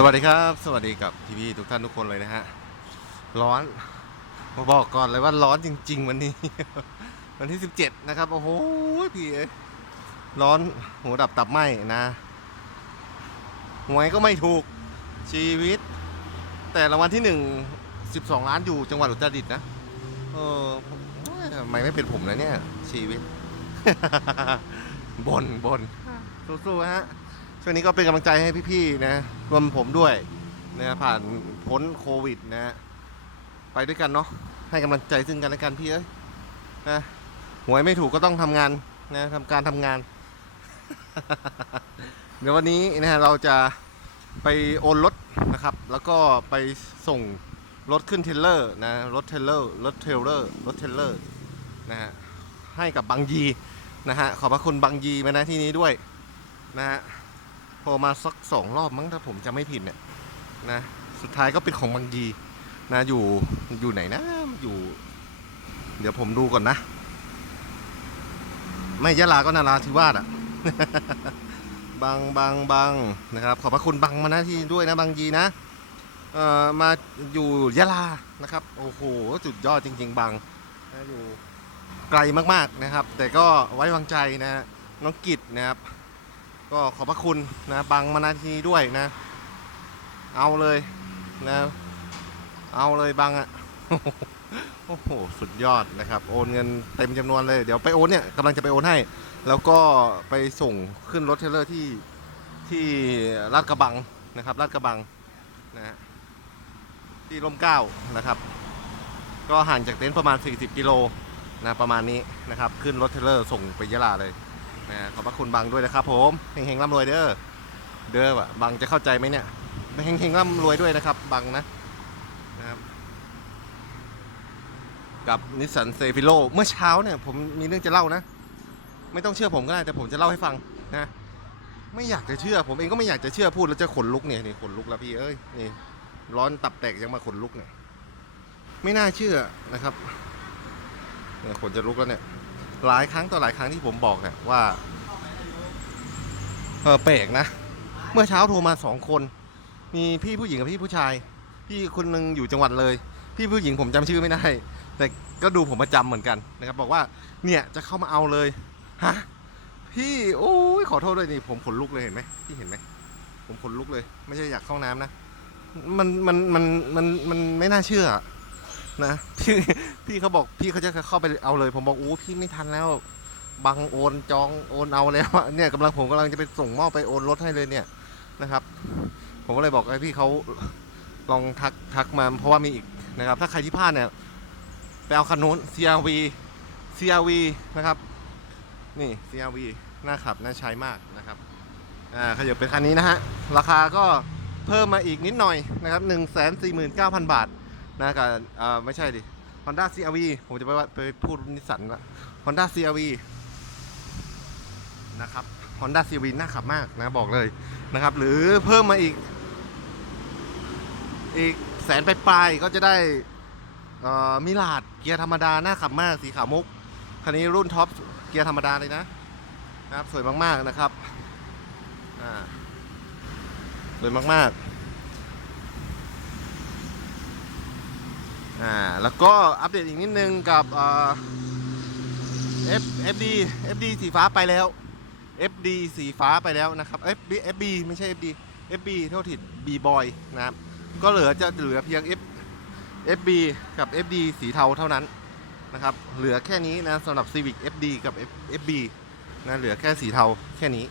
สวัสดีครับ สวัสดีกับทีวีทุกท่านทุกคนเลยนะฮะ ร้อนมาบอกก่อนเลยว่าร้อนจริง ๆ วันนี้ วันที่17นะครับ โอ้โหพี่เอ้ยร้อนหัวดับตับไหมนะหวยก็ไม่ถูกชีวิต แต่รางวัลที่1 12ล้านอยู่จังหวัดอุตรดิตถ์นะเออผมทำไมไม่เป็นผมนะเนี่ย ชีวิตบนบนสู้ๆฮะ ช่วงนี้ก็เป็นกำลังใจให้พี่ๆนะรวมผมด้วยนะผ่านพ้นโควิดนะไปด้วยกันเนาะให้กำลังใจซึ่งกันและกันพี่เอ้ยนะหวยไม่ถูกก็ต้องทำงานนะทำการทำงาน เดี๋ยววันนี้นะฮะเราจะไปโอนรถนะครับ แล้วก็ไปส่งรถขึ้นเทรลเลอร์นะรถเทรลเลอร์รถเทรลเลอร์รถเทรลเลอร์นะฮะให้กับบางยีนะฮะขอบพระคุณบางยีมาณที่นี้ด้วยนะฮะ รมาสักสองรอบมั้งถ้าผมจะไม่ผิดเนี่ยนะสุดท้ายก็เป็นของบางยีนะอยู่อยู่ไหนนะอยู่ เดี๋ยวผมดูก่อนนะ ไม่ยะลาก็นาราธิวาสอะบางบางบางนะครับ ขอบพระคุณบางมาน้าที่ด้วยนะบางยีนะเอ่อมาอยู่ยะลานะครับ โอ้โหสุดยอดจริง ๆบางนะอยู่ไกลมากๆนะครับ แต่ก็ไว้วางใจนะน้องกิจนะครับ ก็ขอบพระคุณนะบังมานาทีด้วยนะ เอาเลยนะเอาเลยบังอะโอ้โหสุดยอดนะครับ โอนเงินเต็มจำนวนเลย เดี๋ยวไปโอนเนี่ยกำลังจะไปโอนให้ แล้วก็ไปส่งขึ้นรถเทเลอร์ที่ที่ลาดกระบังนะครับลาดกระบังนะฮะที่ร่มเก้านะครับ ก็ห่างจากเต็นท์ประมาณ 40 กิโลนะประมาณนี้นะครับ ขึ้นรถเทเลอร์ส่งไปยะลาเลย นะขอบพระคุณบังด้วยนะครับผมเฮงๆร่ำรวยเด้อเด้อว่ะบังจะเข้าใจไหมเนี่ยเฮงๆร่ำรวยด้วยนะครับ บังนะนะครับกับนิสสันเซฟิโลเมื่อเช้าเนี่ยผมมีเรื่องจะเล่านะ ไม่ต้องเชื่อผมก็ได้แต่ผมจะเล่าให้ฟังนะไม่อยากจะเชื่อ ผมเองก็ไม่อยากจะเชื่อพูดแล้วจะขนลุกเนี่ยนี่ขนลุกแล้วพี่เอ้ยนี่ร้อนตับแตกยังมาขนลุกเนี่ยไม่น่าเชื่อนะครับเนี่ยขนจะลุกแล้วเนี่ย หลายครั้งต่อหลายครั้งที่ผมบอกเนี่ยว่าเออแปลกนะ เมื่อเช้าโทรมาสองคน มีพี่ผู้หญิงกับพี่ผู้ชาย พี่คนนึงอยู่จังหวัดเลย พี่ผู้หญิงผมจำชื่อไม่ได้ แต่ก็ดูผมประจำเหมือนกันนะครับ บอกว่าเนี่ยจะเข้ามาเอาเลยฮะพี่โอ้ยขอโทษด้วยนี่ผมขนลุกเลยเห็นไหมพี่เห็นไหมผมขนลุกเลย ไม่ใช่อยากเข้าน้ำนะมันมันมันมันมันไม่น่าเชื่อ นะพี่พี่เขาบอกพี่เขาจะเข้าไปเอาเลย ผมบอกอู้พี่ไม่ทันแล้ว บังโอนจองโอนเอาแล้วเนี่ยกำลังผมกำลังจะไปส่งมอบไปโอนรถให้เลยเนี่ยนะครับ ผมก็เลยบอกให้พี่เขาลองทักทักมาเพราะว่ามีอีกนะครับ ถ้าใครที่พลาดเนี่ยไปเอาคันนู้น CRV CRV นะครับ นี่ CRV น่าขับน่าใช้มากนะครับอ่าขยับเป็นคันนี้นะฮะ ราคาก็เพิ่มมาอีกนิดหน่อยนะครับ 1 4 9 0 0 0 บาท นะกับอ่าไม่ใช่ดิ Honda CRV ผมจะไปว่าไปพูดนิสสันละ Honda CRV นะครับ Honda CRV น่าขับมากนะบอกเลยนะครับ หรือเพิ่มมาอีก อีกแสนปลายๆก็จะได้มิลาดเกียร์ธรรมดาน่าขับมากสีขาวมุก คันนี้รุ่นท็อปเกียร์ธรรมดาเลยนะนะครับ สวยมากๆนะครับ อ่า สวยมากๆ อ่าแล้วก็อัปเดตอีกนิดนึงกับเอ่อ F FD FD สีฟ้าไปแล้ว FD สีฟ้าไปแล้วนะครับ FB FB ไม่ใช่ FD FB เท่าถิด B boy นะครับ ก็เหลือจะเหลือเพียง F FB กับ FD สีเทาเท่านั้นนะครับ เหลือแค่นี้นะสำหรับ Civic FD กับ F FB นะเหลือแค่สีเทาแค่นี้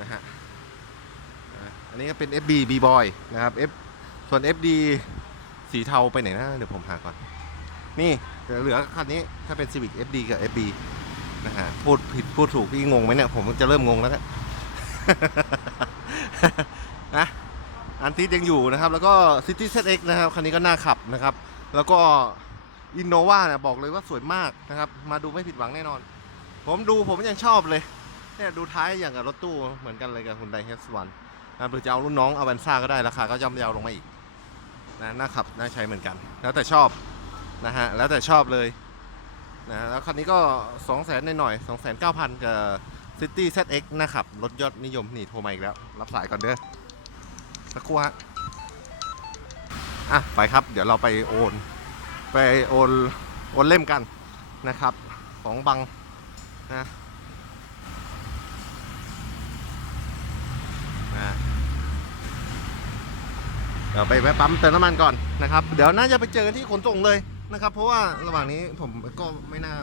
นะฮะ อันนี้ก็เป็น FB B boy นะครับ F ส่วน FD สีเทาไปไหนนะเดี๋ยวผมหาก่อน นี่เหลือคันนี้ถ้าเป็น Civic FD กับ FB นะฮะพูดผิดพูดถูกพี่งงไหมเนี่ย ผมจะเริ่มงงแล้วนะนะอันที่ยังอยู่นะครับ แล้วก็ City ZX นะครับ คันนี้ก็น่าขับนะครับ แล้วก็ Innova เนี่ยบอกเลยว่าสวยมากนะครับ มาดูไม่ผิดหวังแน่นอน ผมดูผมยังชอบเลยเนี่ยดูท้ายอย่างกับรถตู้เหมือนกันเลยกับ Hyundai H1 นะหรือจะเอารุ่นน้องอ v วนซ่าก็ได้ราคาก็ย่อมเยาวลงมาอีก นะน่าขับน่าใช้เหมือนกัน แล้วแต่ชอบนะฮะแล้วแต่ชอบเลยนะแล้วคันนี้ก็ 2 0 0 0 0 0หน่อยๆ2 9 0 0 0 กับ City ZX นะครับ รถยอดนิยมนี่โทรมาอีกแล้ว รับสายก่อนเด้อสักครู่ฮะอะ ไปครับ เดี๋ยวเราไปโอน ไปโอน โอนเล่มกันนะครับ ของบังนะ เดี๋ยวไปแวะปั๊มเติมน้ำมันก่อนนะครับเดี๋ยวน่าจะไปเจอที่ขนส่งเลยนะครับ เพราะว่าระหว่างนี้ผมก็ไม่น่า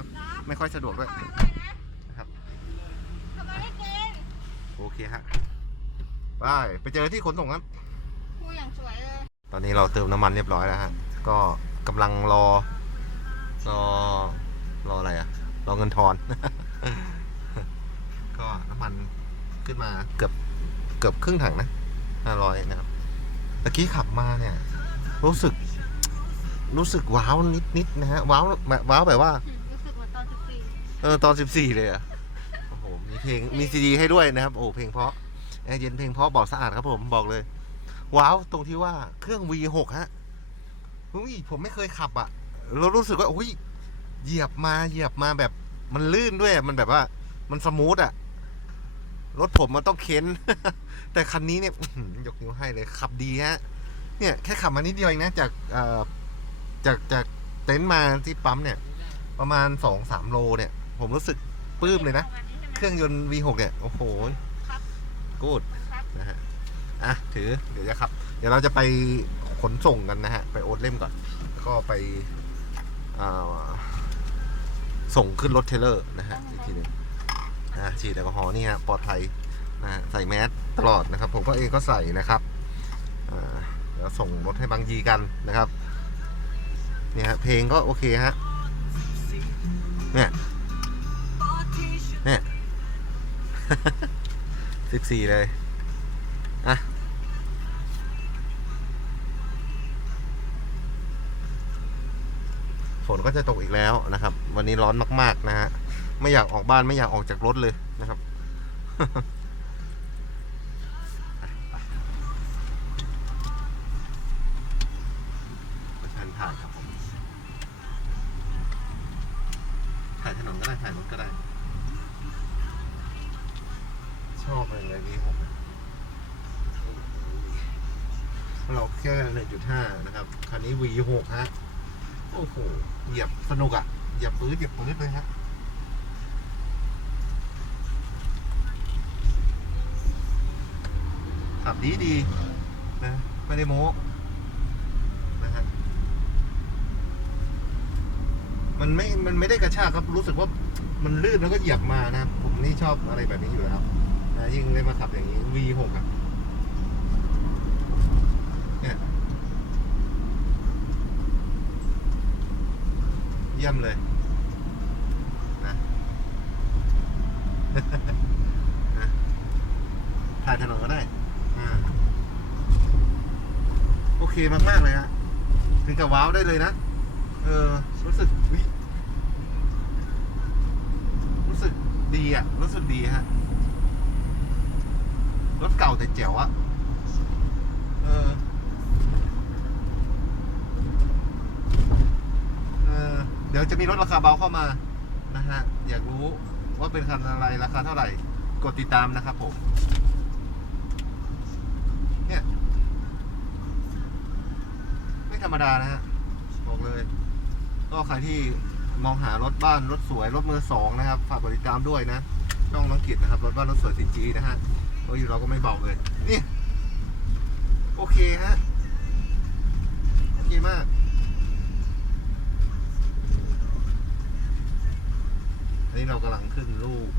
ไม่ค่อยสะดวกด้วยนะครับโอเคฮะไปไปเจอที่ขนส่งครับตอนนี้เราเติมน้ำมันเรียบร้อยแล้วฮะก็กำลังรอรอรออะไรอะรอเงินทอน ก็น้ำมันขึ้นมาเกือบเกือบครึ่งถังนะห้าร้อยนะครับ ตะกี้ขับมาเนี่ย รู้สึก รู้สึกว้าวนิดๆนะฮะว้าวแบบว้าวแบบว่า รู้สึกเหมือนตอนสิบสี่เออตอน14เลยเหรอะโอ้โหมีเพลงมีซีดีให้ด้วยนะครับ โอ้เพลงเพราะแอร์เย็นเพลงเพราะบอกสะอาดครับผมบอกเลย ว้าวตรงที่ว่าเครื่อง V6 ฮะอุ้ยผมไม่เคยขับอะ่ะเรารู้สึกว่าอุ้ยเหยียบมาเหยียบมาแบบมันลื่นด้วยอะมันแบบว่า มันสมูทอะ่ะ รถผมมันต้องเค้นแต่คันนี้เนี่ยยกนิ้วให้เลยขับดีฮะ เนี่ยแค่ขับมานิดเดียวเองนะจากจากจากเต็นท์มาที่ปั๊มเนี่ย ประมาณสองสามโลเนี่ย ผมรู้สึกปลื้มเลยนะ เครื่องยนต์ V6 เนี่ย โอ้โหกูดนะฮะอะถือเดี๋ยวจะครับ เดี๋ยวเราจะไปขนส่งกันนะฮะ ไปโอนเล่มก่อน แล้วก็ไปส่งขึ้นรถเทเลอร์นะฮะอีกทีหนึง อะฉีดแอลกอฮอล์นี่ฮะปลอดภัยนะฮะใส่แมสตลอดนะครับ ผมก็เองก็ใส่นะครับอ่าเดี๋ยวส่งรถให้บางยีกันนะครับเนี่ยฮะเพลงก็โอเคฮะเนี่ยเนี่ยสิบสี่เลยอะฝนก็จะตกอีกแล้วนะครับ วันนี้ร้อนมาก ๆ นะฮะ ไม่อยากออกบ้านไม่อยากออกจากรถเลยนะครับประชันถ่ายครับผมถ่ายถนนก็ได้ถ่ายรถก็ได้ ชอบเลยเลยวีหกเราแค่หนึ่งจุดห้านะครับ คันนี้ V หกฮะ โอ้โห เหยียบสนุกอะ่ะ เหยียบปื๊ดเหยียบปื๊ดเลยฮะ ขับ ดีดีนะไม่ได้โม้นะฮะมันไม่ มันไม่ได้กระชากครับ รู้สึกว่ามันลื่นแล้วก็เหยียบมานะผมนี่ชอบอะไรแบบนี้อยู่แล้วนะยิ่งได้มาขับอย่างนี้ V6 อะเนี่ยเยี่ยมเลยนะนะถ่ายถนนก็ได้ อ่า โอ เคมากๆเลยฮะถึงกับว้าวได้เลยนะ เออ รู้สึกวิรู้สึกดีอะ รู้สึกดีฮะ รถเก่าแต่แจ๋วอะเออ เออ เดี๋ยวจะมีรถราคาเบาเข้ามา นะฮะ อยากรู้ว่าเป็นคันอะไรราคาเท่าไหร่ กดติดตามนะครับผม เนี่ย ไม่ธ รรมดานะฮะบอกเลย ก็ใครที่มองหารถบ้านรถสวยรถมือสองนะครับฝากกดติดตามด้วยนะช่องน้องกิจนะครับรถบ้านรถสวยสินจีนะฮะก็อยู่เราก็ไม่เบาเลยนี่โอเคฮะโอเคมากอันนี้เรากำลังขึ้นลูก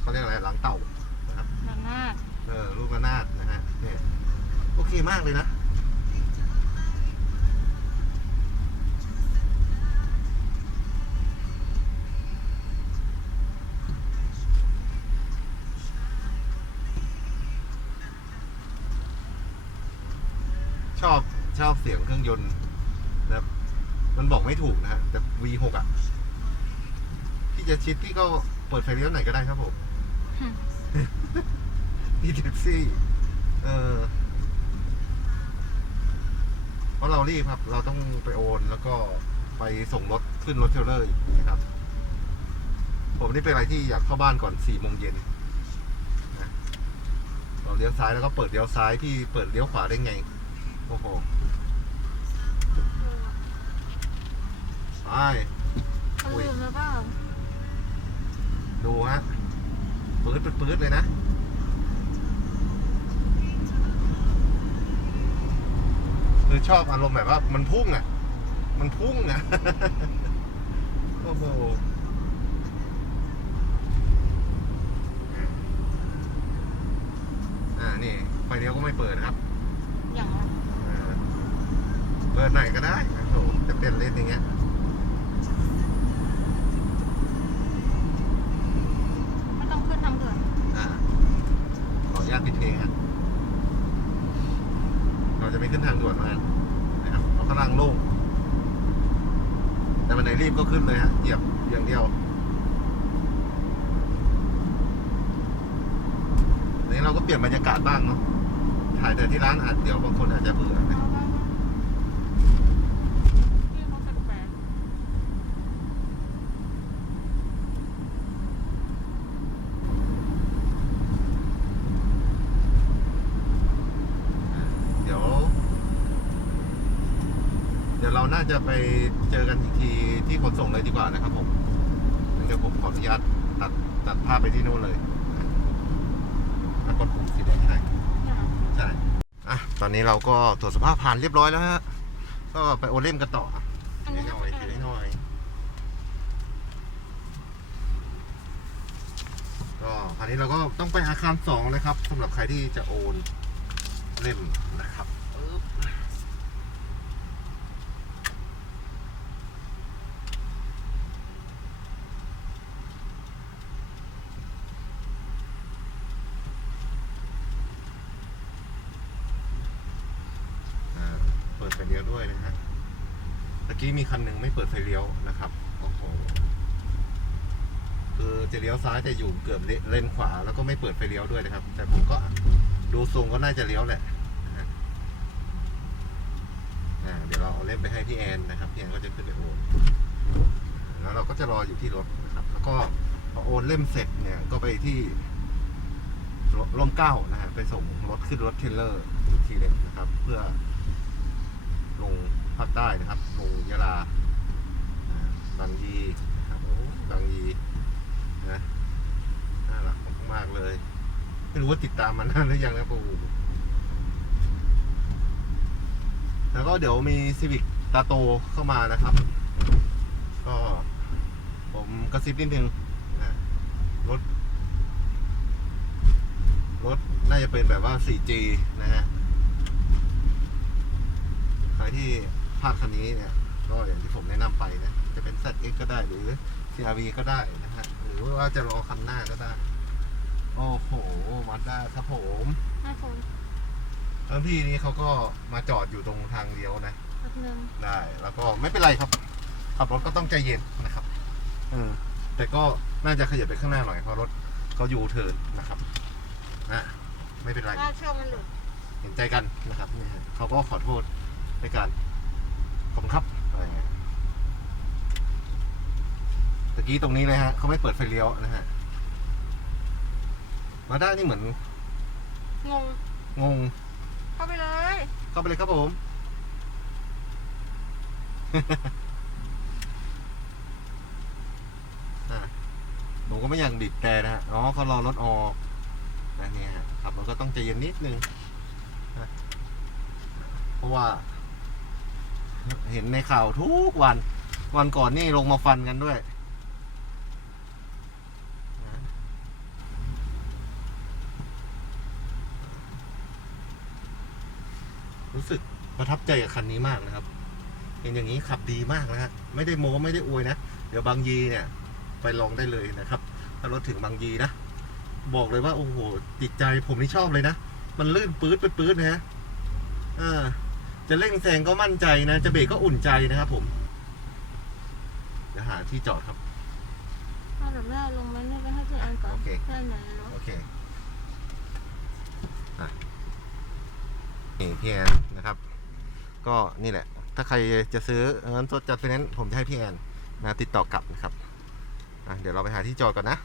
เขาเรียกอะไรหลังเต่านะครับหนังหน้าเออลูกระนาดนะฮะเนี่ยโอเคมากเลยนะ ชอบชอบเสียงเครื่องยนต์นะครับ มันบอกไม่ถูกนะฮะแต่ V6 อะ พี่จะชิดพี่ก็เปิดไฟเลี้ยวไหนก็ได้ครับผมพี่แท็กซี่ เออเพราะเรารีบครับ เราต้องไปโอนแล้วก็ไปส่งรถขึ้นรถเทรลเลอร์อีกนะครับ ผมนี่เป็นอะไรที่อยากเข้าบ้านก่อนสี่โมงเย็นนะเราเลี้ยวซ้ายแล้วก็เปิดเลี้ยวซ้ายพี่เปิดเลี้ยวขวาได้ไง โอ้โหไปเขาลืมแล้วเปล่าดูฮะปื๊ดปื๊ดเลยนะคือชอบอารมณ์แบบว่ามันพุ่งอะ มันพุ่งอะ โอ้โหอ่านี่ไฟเลี้ยวก็ไม่เปิดนะครับอย่างนั้นอ่า เปิดไหนก็ได้โอ้โหจะเป็นเล่นอย่างเงี้ยไม่ต้องขึ้นทางด่วนอ่าขออนุญาตปิดเพลงฮะเราจะไม่ขึ้นทางด่วนมานะครับเราข้างล่างโล่งแต่วันไหนรีบก็ขึ้นเลยฮะเหยียบอย่างเดียวอันนี้เราก็เปลี่ยนบรรยากาศบ้างเนาะถ่ายแต่ที่ร้านอาจเดี๋ยวบางคนอาจจะเบื่อนะ เอาๆพี่เขาแปลก เดี๋ยว เดี๋ยวเราน่า จะไปเจอกันอีกทีที่ขนส่งเลยดีกว่านะครับผม เดี๋ยวผมขออนุญาตตัดตัดภาพไปที่นู่นเลยแล้วกดปุ่มสีแดงให้ๆอย่ใช่ อะ ตอนนี้เราก็ตรวจสภาพผ่านเรียบร้อยแล้วฮะ ก็ไปโอเล่มกันต่ออันนี้หน่อยนิดหน่อย ก็อันนี้เราก็ต้องไปอาคารสองนะครับสำหรับใครที่จะโอนเล่มนะครับอ่าเปิดไฟเลี้ยวด้วยนะฮะตะกี้มีคันหนึ่งไม่เปิดไฟเลี้ยวนะครับโอ้โหคือจะเลี้ยวซ้ายแต่อยู่เกือบเลเลนขวา แล้วก็ไม่เปิดไฟเลี้ยวด้วยนะครับ แต่ผมก็ดูทรงก็น่าจะเลี้ยวแหละเดี๋ยวเราเอาเล่มไปให้พี่แอนนะครับพี่แอนก็จะขึ้นไปโอนแล้วเราก็จะรออยู่ที่รถนะครับ แล้วก็พอโอนเล่มเสร็จเนี่ยก็ไปที่รร่มเก้านะฮะไปส่งรถขึ้นรถเทรลเลอร์อีกทีหนึงนะครับ เพื่อลงภาคใต้นะครับลงยะลาอ่าบางยีนะครับโอ้บางยี นะน่ารักมากๆเลย ไม่ รู้ว่าติดตามมานานหรือยังนะปูแล้วก็เดี๋ยวมีซีวิกตาโตเข้ามานะครับ ก็ผมกระซิบนิดนึงนะรถ รถน่าจะเป็นแบบว่า 4G นะฮะ ใครที่พลาดคันนี้เนี่ย ก็อย่างที่ผมแนะนำไปนะ จะเป็น ZX ก็ได้หรือ CRV ก็ได้นะฮะ หรือว่าจะรอคันหน้าก็ได้ โอ้โหมาด้าครับผมให้ผมทั้งที่นี้เขาก็มาจอดอยู่ตรงทางเลี้ยวนะแป๊บนึงได้ แล้วก็ไม่เป็นไรครับ ขับรถก็ต้องใจเย็นนะครับเออแต่ก็น่าจะขยับไปข้างหน้าหน่อยเพราะรถเขาอยู่เทิร์นนะครับนะไม่เป็นไร ถ้าเชือกมันหลุดเห็นใจกันนะครับเนี่ยเขาก็ขอโทษในการขอบคุณครับอะไรเงี้ยตะกี้ตรงนี้เลยฮะเขาไม่เปิดไฟเลี้ยวนะฮะ มาได้านี่เหมือน งง งง เข้าไปเลยเข้าไปเลยครับผม อะผมก็ไม่อยากบีบแต่นะฮะ อ๋อเขารอรถออกนะเนี่ยฮะขับรถก็ต้องใจเย็นนิดนึงนะเพราะว่า เห็นในข่าวทุกวัน วันก่อนนี่ลงมาฟันกันด้วยนะรู้สึก ประทับใจกับคันนี้มากนะครับเห็นอย่างนี้ขับดีมากนะฮะไม่ได้โม้ไม่ได้อวยนะ เดี๋ยวบางยีเนี่ย ไปลองได้เลยนะครับถ้ารถถึงบางยีนะบอกเลยว่าโอ้โหติดใจผมนี่ชอบเลยนะ มันลื่นปื๊ดปื๊ดนะฮะอ่าจะเร่งแซงก็มั่นใจนะ จะเบรกก็อุ่นใจนะครับผมเดี๋ยวหาที่จอดครับเอาแบบแรกลงมาเนี่ยไปให้พี่แอนก่อนโอเคได้ไหนรถโอเคอะนี่พี่แอนนะครับ ก็นี่แหละ ถ้าใครจะซื้องั้นสดจัดไฟแนนซ์ผมจะให้พี่แอนนะติดต่อกลับนะครับเดี๋ยวเราไปหาที่จอดก่อนนะ